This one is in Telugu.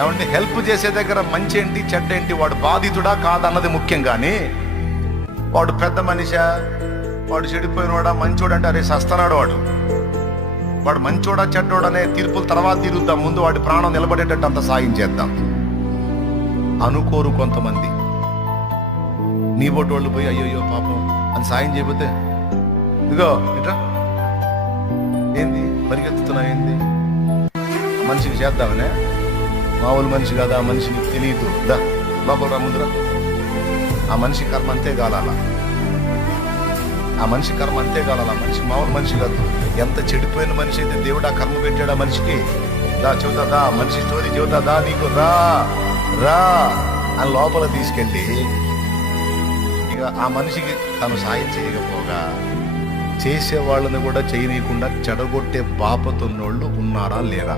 ఏమంటే హెల్ప్ చేసే దగ్గర మంచి ఏంటి చెడ్డ ఏంటి, వాడు బాధితుడా కాదన్నది ముఖ్యం. కానీ వాడు పెద్ద మనిషా, వాడు చెడిపోయినవాడా మంచోడు అంటే అరే సస్తనాడు వాడు మంచోడా చెడ్డోడనే తీర్పుల తర్వాత తిరుగుతాం, ముందు వాడి ప్రాణం నిలబడేటట్టు అంత సాయం చేద్దాం అనుకోరు కొంతమంది. నీ బోటు వాళ్ళు పోయి అయ్యో పాపం అని సాయం చేయబోతే ఇదిగో ఇట్రా ఏంది పరిగెత్తుతున్నావు ఏంది, మనిషికి చేద్దామనే, మామూలు మనిషి కాదా, ఆ మనిషి నీకు తెలియదు, దా లోపల రా ముందురా. ఆ మనిషి కర్మ అంతే కాలాల, ఆ మనిషి కర్మ అంతే కాలాల. మనిషి మామూలు మనిషి కాదు, ఎంత చెడిపోయిన మనిషి అయితే దేవుడు ఆ కర్మ పెట్టాడు ఆ మనిషికి. దా చెబుతా, దా మనిషి స్టోరీ చెబుతా, దా నీకు రా రా అని లోపల తీసుకెళ్ళి ఇక ఆ మనిషికి తను సాయం చేయకపోగా చేసే వాళ్ళని కూడా చేయనీయకుండా చెడగొట్టే పాపతున్నోళ్ళు ఉన్నారా లేరా?